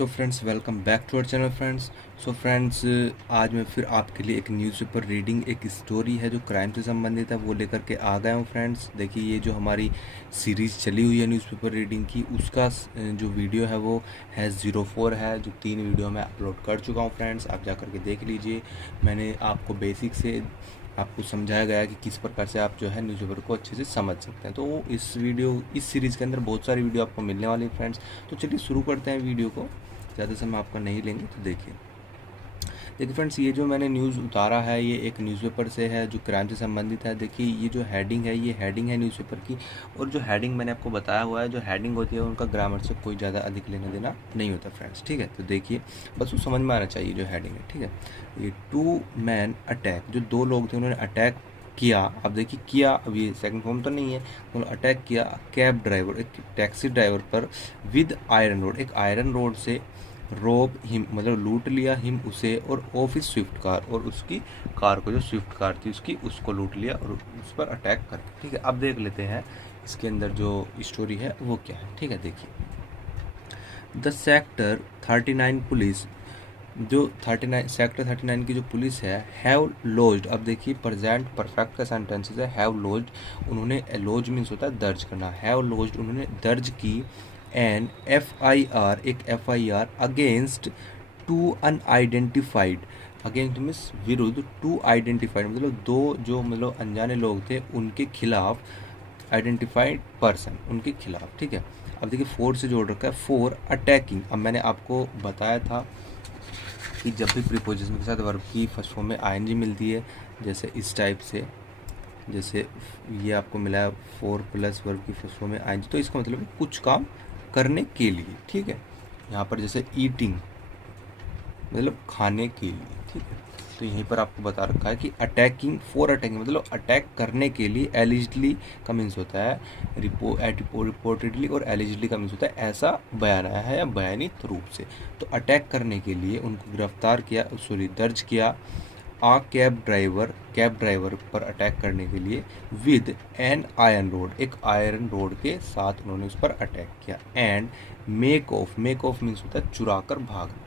So friends, welcome back to our channel friends. So friends, आज मैं फिर आपके लिए एक न्यूज़पेपर रीडिंग, एक स्टोरी है जो क्राइम से संबंधित है, वो लेकर के आ गया हूँ फ्रेंड्स। देखिए, ये जो हमारी सीरीज़ चली हुई है न्यूज़पेपर रीडिंग की, उसका जो वीडियो है वो है 04 है, जो 3 वीडियो मैं अपलोड कर चुका हूँ फ्रेंड्स। आप जा करके देख लीजिए। मैंने आपको बेसिक से आपको समझाया गया है कि किस प्रकार से आप जो है न्यूज़पेपर को अच्छे से समझ सकते हैं। तो इस सीरीज़ के अंदर बहुत सारी वीडियो आपको मिलने वाली है फ्रेंड्स। तो चलिए शुरू करते हैं वीडियो को। ज़्यादा समय आपका नहीं लेंगे। तो देखिए फ्रेंड्स, ये जो मैंने न्यूज़ उतारा है ये एक न्यूज़पेपर से है जो क्राइम से संबंधित है। देखिए, ये जो हेडिंग है ये हेडिंग है न्यूज़पेपर की, और जो हेडिंग मैंने आपको बताया हुआ है, जो हेडिंग होती है उनका ग्रामर से कोई ज़्यादा अधिक लेना देना नहीं होता फ्रेंड्स। ठीक है, तो देखिए बस वो समझ में आना चाहिए जो हेडिंग है। ठीक है, ये 2 मैन अटैक, जो 2 लोग थे उन्होंने अटैक किया। अब देखिए किया, अब ये सेकंड फॉर्म तो नहीं है, उन्होंने अटैक किया कैब ड्राइवर, एक टैक्सी ड्राइवर पर विद आयरन रोड, एक आयरन रोड से रोब हिम, मतलब लूट लिया हिम उसे, और ऑफिस स्विफ्ट कार, और उसकी कार को, जो स्विफ्ट कार थी उसकी, उसको लूट लिया और उस पर अटैक कर। ठीक है, अब देख लेते हैं इसके अंदर जो स्टोरी है वो क्या है। ठीक है, देखिए द सेक्टर 39 पुलिस, जो 39 सेक्टर 39 की जो पुलिस है, हैव लॉज्ड। अब देखिए प्रेजेंट परफेक्ट का सेंटेंसेस है हैव लॉज्ड, उन्होंने, लॉज मीन्स होता है दर्ज करना, हैव लॉज्ड उन्होंने दर्ज की एन FIR, एक FIR against 2 unidentified, against means विरुद्ध, 2 आइडेंटिफाइड मतलब 2 जो मतलब अनजाने लोग थे उनके खिलाफ, आइडेंटिफाइड पर्सन उनके खिलाफ। ठीक है, अब देखिए 4 से जोड़ रखा है, 4 अटैकिंग। अब मैंने आपको बताया था कि जब भी प्रीपोजिशन के साथ वर्ब की फर्स्ट फॉर्म में ING मिलती है, जैसे इस टाइप से, जैसे ये आपको मिला है 4 प्लस वर्ब की फर्स्ट फॉर्म में ING, तो इसका मतलब है कुछ काम करने के लिए। ठीक है, यहाँ पर जैसे ईटिंग मतलब खाने के लिए। ठीक है, तो यहीं पर आपको बता रखा है कि अटैकिंग, फॉर अटैकिंग मतलब अटैक करने के लिए, एलिजिडली का मीन्स होता है रिपोर्टेडली, और एलिजिडली का मीन्स होता है ऐसा बयान आया है या बयानित रूप से। तो अटैक करने के लिए उनको गिरफ्तार किया, सॉरी दर्ज किया। कैब ड्राइवर पर अटैक करने के लिए विद एन आयरन रोड, एक आयरन रोड के साथ उन्होंने उस पर अटैक किया। एंड मेक ऑफ मीन्स होता है चुरा कर भागना,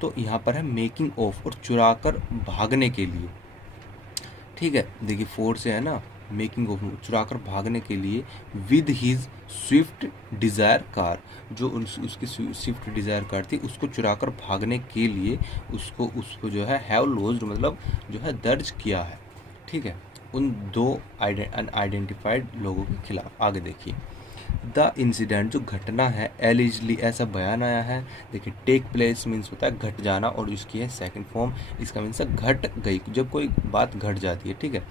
तो यहाँ पर है मेकिंग ऑफ, और चुरा कर भागने के लिए। ठीक है, देखिए 4 से है ना, मेकिंग ऑफ चुरा कर भागने के लिए, with his Swift Dzire car, जो उसकी स्विफ्ट डिज़ायर कार थी उसको चुरा कर भागने के लिए उसको जो है हैव लॉज्ड मतलब जो है दर्ज किया है। ठीक है, उन 2 अनआइडेंटिफाइड लोगों के खिलाफ। आगे देखिए द इंसिडेंट, जो घटना है, एलिजली ऐसा बयान आया है। देखिए टेक प्लेस मीन्स होता है घट जाना, और इसकी है सेकंड फॉर्म, इसका मीन्स है घट गई, जब कोई बात घट जाती है। ठीक है,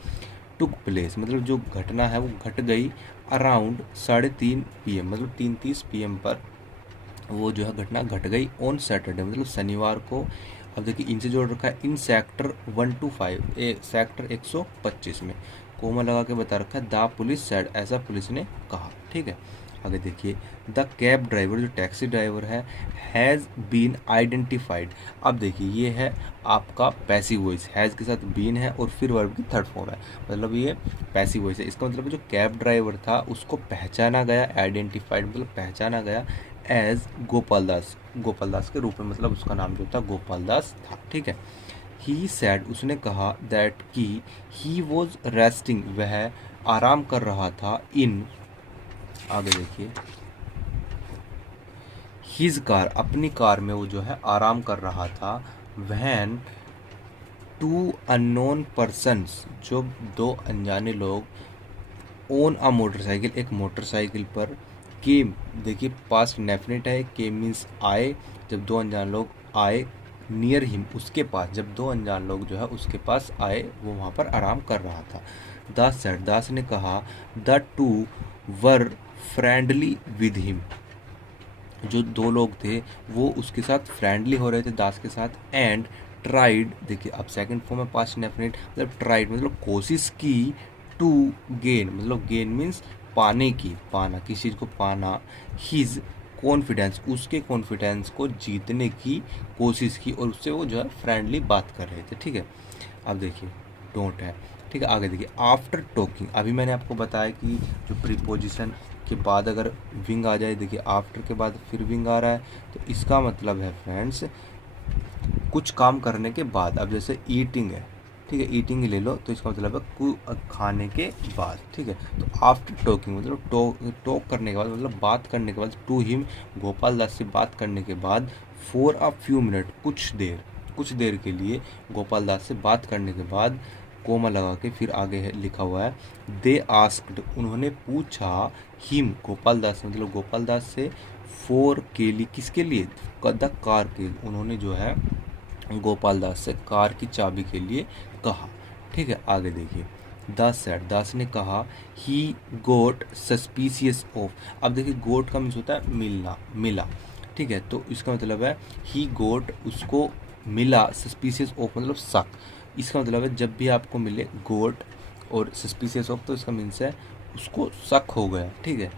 टुक प्लेस मतलब जो घटना है वो घट गई, अराउंड 3:30 PM मतलब 3:30 PM पर वो जो है घटना घट गई, ऑन सैटरडे मतलब शनिवार को। अब देखिए इनसे जोड़ रखा है इन सेक्टर 125, सेक्टर 125 में, कोमा लगा के बता रखा है द पुलिस सेड, ऐसा पुलिस ने कहा। ठीक है, आगे देखिए द कैब ड्राइवर, जो टैक्सी ड्राइवर है, हैज़ बीन आइडेंटिफाइड। अब देखिए ये है आपका पैसिव वॉइस, हैज़ के साथ बीन है और फिर वर्ब की थर्ड फॉर्म है, मतलब ये पैसिव वॉइस है। इसका मतलब जो कैब ड्राइवर था उसको पहचाना गया, आइडेंटिफाइड मतलब पहचाना गया एज गोपाल दास के रूप में, मतलब उसका नाम जो था गोपाल दास था। ठीक है, ही सैड उसने कहा, दैट कि ही वॉज रेस्टिंग वह आराम कर रहा था, इन, आगे देखिए हिज कार अपनी कार में वो जो है आराम कर रहा था, वैन 2 अननोन पर्सन्स जो 2 अनजाने लोग, ओन अ मोटरसाइकिल एक मोटरसाइकिल पर, केम, देखिए पास्ट डेफिनेट है, केम मीन्स आए, जब 2 अनजान लोग आए, नियर हिम उसके पास, जब 2 अनजान लोग जो है उसके पास आए, वो वहाँ पर आराम कर रहा था। दास सेड दास ने कहा, the 2 were friendly with him, जो 2 लोग थे वो उसके साथ फ्रेंडली हो रहे थे दास के साथ। एंड ट्राइड, देखिए अब सेकंड फॉर्म में पास्ट डेफिनेट, मतलब ट्राइड मतलब कोशिश की, टू गेन मतलब गेन मीन्स पाने की, पाना किसी चीज़ को पाना, हिज कॉन्फिडेंस उसके कॉन्फिडेंस को जीतने की कोशिश की, और उससे वो जो है फ्रेंडली बात कर रहे थे। ठीक है, अब देखिए डोंट है। ठीक है, आगे देखिए आफ्टर टॉकिंग, अभी मैंने आपको बताया कि जो प्रीपोजिशन के बाद अगर विंग आ जाए, देखिए आफ्टर के बाद फिर विंग आ रहा है, तो इसका मतलब है फ्रेंड्स कुछ काम करने के बाद। अब जैसे ईटिंग है, ठीक है, ईटिंग ही ले लो, तो इसका मतलब है खाने के बाद, ठीक है। तो आफ्टर टॉकिंग मतलब टॉक करने के बाद, मतलब बात करने के बाद, टू हिम गोपाल दास से बात करने के बाद, फॉर अ फ्यू मिनट कुछ देर के लिए गोपाल दास से बात करने के बाद, कोमा लगा के फिर आगे है लिखा हुआ है दे आस्क्ड, उन्होंने पूछा, हिम गोपाल दास मतलब गोपाल दास से, फॉर के लिए किसके लिए, द कार के, उन्होंने जो है गोपाल दास से कार की चाबी के लिए कहा, ठीक है। आगे देखिए दास सेड, दास ने कहा ही गोट सस्पिशियस ऑफ। अब देखिए गोट का मीन्स होता है मिला, ठीक है। तो इसका मतलब है ही गोट, उसको मिला, सस्पिशियस ऑफ मतलब शक। इसका मतलब है जब भी आपको मिले गोट और सस्पिशियस ऑफ, तो इसका मीन्स है उसको शक हो गया, ठीक है।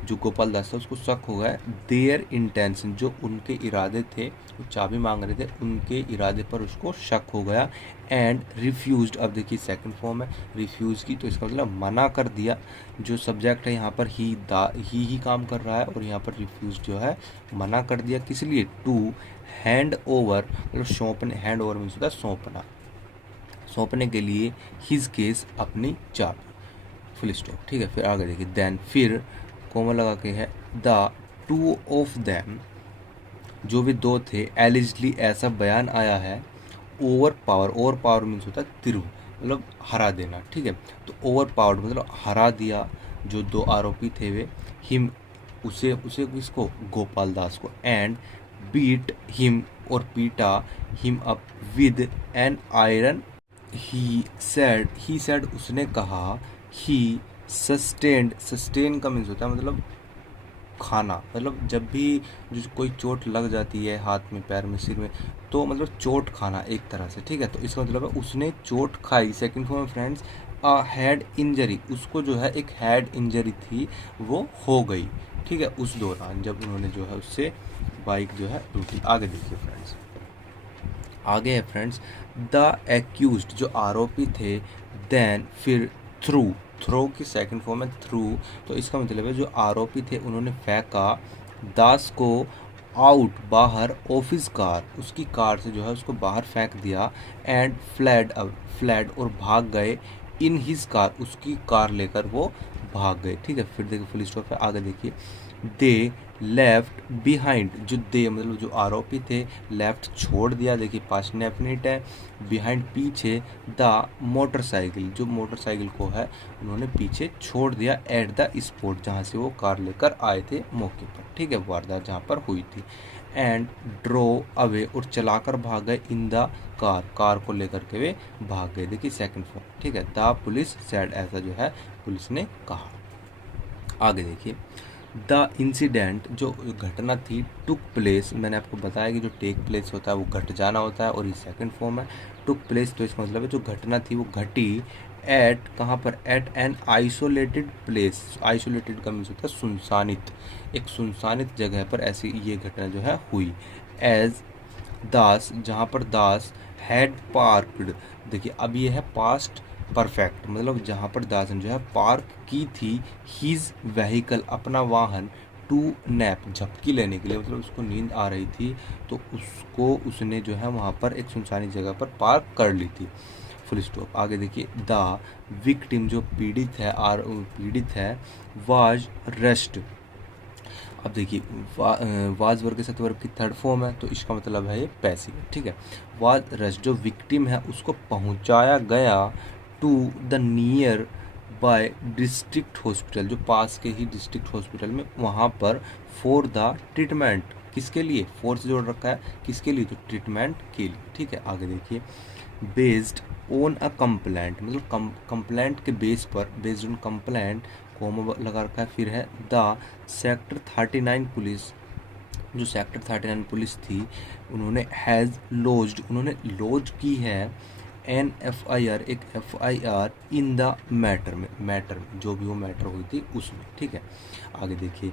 जो गोपाल दास था उसको शक हो गया देयर इंटेंशन, जो उनके इरादे थे, वो चाबी मांग रहे थे, उनके इरादे पर उसको शक हो गया। एंड रिफ्यूज्ड, अब देखिए सेकंड फॉर्म है रिफ्यूज की, तो इसका मतलब मना कर दिया। जो सब्जेक्ट है यहाँ पर ही काम कर रहा है, और यहाँ पर रिफ्यूज जो है मना कर दिया, किस लिए, टू हैंड ओवर, मतलब सौंपने, हैंड ओवर मीन्स होता है सौंपना, सौंपने के लिए हिज केस, अपनी चाबी, फुल स्टॉप, ठीक है। फिर आगे देखिए देन, फिर कोमा लगा के है द टू ऑफ देम, जो भी दो थे, एलिजली ऐसा बयान आया है, ओवर पावर मीन्स होता है तिरु, मतलब हरा देना, ठीक है। तो ओवर पावर्ड मतलब हरा दिया जो दो आरोपी थे वे, हिम उसे उसे किसको, गोपाल दास को, एंड बीट हिम और पीटा him up with an iron, he said उसने कहा, ही सस्टेन का मीन्स होता है मतलब खाना, मतलब जब भी जो कोई चोट लग जाती है हाथ में, पैर में, सिर में, तो मतलब चोट खाना एक तरह से, ठीक है। तो इसका मतलब है उसने चोट खाई। Second form friends a head injury, उसको जो है एक हेड इंजरी थी, वो हो गई, ठीक है, उस दौरान जब उन्होंने जो है उससे बाइक जो है लूटी। आगे देखिए फ्रेंड्स, आगे है फ्रेंड्स द एक्यूज्ड, जो आरोपी थे, देन फिर थ्रो की सेकंड फॉर्म है थ्रू, तो इसका मतलब है जो आरोपी थे उन्होंने फेंका दास को आउट, बाहर, ऑफिस कार, उसकी कार से जो है उसको बाहर फेंक दिया, एंड फ्लैड और भाग गए, इन हिज कार, उसकी कार लेकर वो भाग गए, ठीक है। फिर देखिए फुल स्टॉप है, आगे देखिए दे लेफ्ट बिहाइंड, जो दे मतलब जो आरोपी थे, लेफ्ट छोड़ दिया, देखिए पास्ट डेफिनिट है, बिहाइंड पीछे, द मोटरसाइकिल, जो मोटरसाइकिल को है उन्होंने पीछे छोड़ दिया, एट द स्पॉट, जहाँ से वो कार लेकर आए थे मौके पर, ठीक है, वारदात जहाँ पर हुई थी, एंड ड्रो अवे, और चलाकर भाग गए, इन द कार को लेकर के वे भाग गए, देखिए सेकंड फॉर्म, ठीक है। द पुलिस सेड, ऐसा जो है पुलिस ने कहा। आगे देखिए द इंसिडेंट, जो घटना थी, टुक प्लेस, मैंने आपको बताया कि जो टेक प्लेस होता है वो घट जाना होता है, और ये सेकंड फॉर्म है टुक प्लेस, तो इसका मतलब है जो घटना थी वो घटी, एट कहाँ पर, at an isolated place, isolated का मीन्स होता है सुनसानित, एक सुनसानित जगह पर ऐसी ये घटना जो है हुई, एज दास, जहाँ पर दास हैड पार्कड, देखिए अब ये है पास्ट परफेक्ट, मतलब जहाँ पर दास ने जो है पार्क की थी, हीज व्हीकल, अपना वाहन, टू नैप, झपकी लेने के लिए, मतलब उसको नींद आ रही थी, तो उसको उसने जो है वहाँ पर एक सुनसानी जगह पर पार्क कर ली थी, फुल स्टॉप। आगे देखिए द विक्टिम, जो पीड़ित है, वाज रेस्ट, अब देखिए वाज वर्ग के साथ वर्ग की थर्ड फॉर्म है, तो इसका मतलब है ये पैसिव, ठीक है। वाज रश, जो विक्टिम है उसको पहुंचाया गया, to the nearby district hospital, जो पास के ही डिस्ट्रिक्ट हॉस्पिटल में, वहाँ पर, फॉर द ट्रीटमेंट, किसके लिए, फोर से जोड़ रखा है, किसके लिए, तो ट्रीटमेंट के लिए, ठीक है। आगे देखिए बेस्ड ऑन अ कंप्लेंट, मतलब कंप्लेंट के बेस पर, बेस्ड ऑन कंप्लेंट, कोमा लगा रखा है, फिर है द सेक्टर 39 पुलिस, जो सेक्टर 39 पुलिस थी, उन्होंने हैज़ लॉज्ड, उन्होंने लॉज की है, एन FIR, एक FIR, इन द मैटर में जो भी वो मैटर हुई थी उसमें, ठीक है। आगे देखिए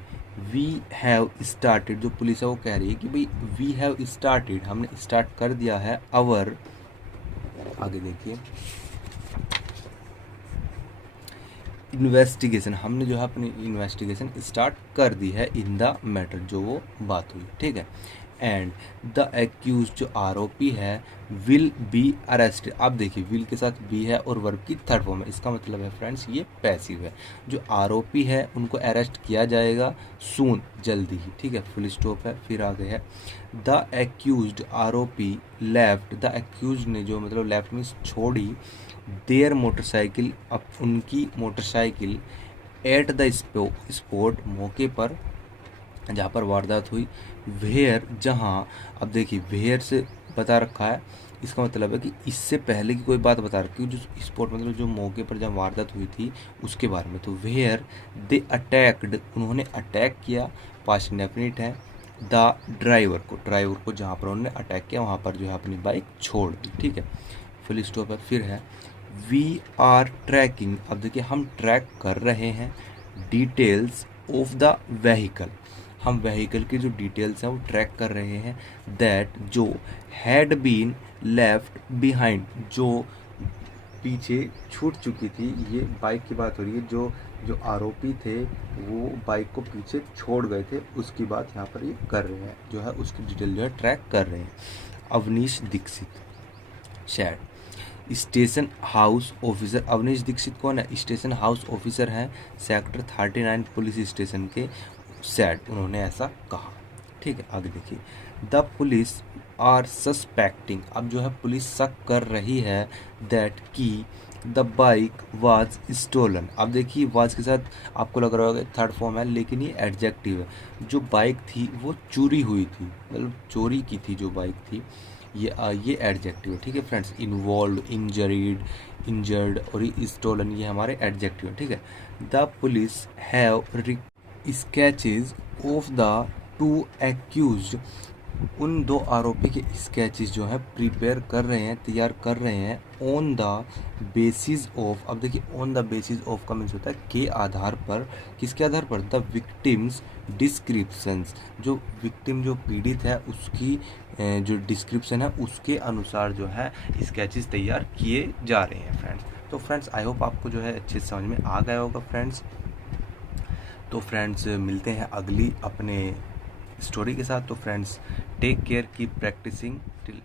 वी हैव स्टार्टेड, जो पुलिस है वो कह रही है कि भाई वी हैव स्टार्टेड, हमने स्टार्ट कर दिया है, अवर, आगे देखिए इन्वेस्टिगेशन, हमने जो है अपनी इन्वेस्टिगेशन स्टार्ट कर दी है इन द मैटर, जो वो बात हुई, ठीक है। एंड द एक्यूज जो आरोपी है विल बी अरेस्टेड। आप देखिए विल के साथ बी है और वर्ब की थर्ड फॉर्म है, इसका मतलब है फ्रेंड्स ये पैसिव है। जो आरोपी है उनको अरेस्ट किया जाएगा सून, जल्दी ही, ठीक है, फुल स्टॉप है। फिर आगे है द एक्यूज्ड आरोपी लेफ्ट, द एक्यूज ने जो मतलब लेफ्ट मीन्स छोड़ी, देयर मोटरसाइकिल, अब उनकी मोटरसाइकिल, एट द स्पॉट मौके पर जहाँ पर वारदात हुई, वेयर जहाँ, अब देखिए वेयर से बता रखा है, इसका मतलब है कि इससे पहले की कोई बात बता रखी है, जो स्पॉट मतलब जो मौके पर जब वारदात हुई थी उसके बारे में। तो वेयर दे अटैक्ड, उन्होंने अटैक किया, पास्ट इंडेफिनिट है, द ड्राइवर को जहाँ पर उन्होंने अटैक किया वहाँ पर जो है अपनी बाइक छोड़ दी, ठीक है, फुल स्टॉप है। फिर है वी आर ट्रैकिंग, अब देखिए हम ट्रैक कर रहे हैं डिटेल्स ऑफ द व्हीकल, हम व्हीकल की जो डिटेल्स हैं वो ट्रैक कर रहे हैं, दैट जो हैड बीन लेफ्ट बिहाइंड, जो पीछे छूट चुकी थी, ये बाइक की बात हो रही है, जो जो आरोपी थे वो बाइक को पीछे छोड़ गए थे, उसकी बात यहाँ पर ये कर रहे हैं, जो है उसकी डिटेल जो है ट्रैक कर रहे हैं। अवनीश दीक्षित शैड station house officer, Avnish Dixit कौन है, स्टेशन हाउस ऑफिसर हैं सेक्टर 39 पुलिस स्टेशन के, सैड, उन्होंने ऐसा कहा, ठीक है। आगे देखिए द पुलिस आर सस्पेक्टिंग, अब जो है पुलिस शक कर रही है, दैट की द बाइक वाज स्टोलन, अब देखिए वाज के साथ आपको लग रहा होगा थर्ड फॉर्म है, लेकिन ये एडजेक्टिव है, जो बाइक थी वो चोरी हुई थी, मतलब चोरी की थी जो बाइक थी, ये एडजेक्टिव है, ठीक है फ्रेंड्स। इन्वॉल्व, इंजर्ड और ये स्टोलन, ये हमारे एडजेक्टिव है, ठीक है। The police have sketches of the two accused, उन दो आरोपी के स्केचेस जो है प्रिपेयर कर रहे हैं, तैयार कर रहे हैं, ऑन द बेसिस ऑफ, अब देखिए ऑन द बेसिस ऑफ का मीन्स होता है के आधार पर, किसके आधार पर, द विक्टिम्स डिस्क्रिप्शंस, जो विक्टिम जो पीड़ित है उसकी जो डिस्क्रिप्शन है उसके अनुसार जो है स्केचेस तैयार किए जा रहे हैं फ्रेंड्स। तो फ्रेंड्स आई होप आपको जो है अच्छे से समझ में आ गया होगा फ्रेंड्स। तो फ्रेंड्स मिलते हैं अगली अपने स्टोरी के साथ। तो friends take care, keep practicing till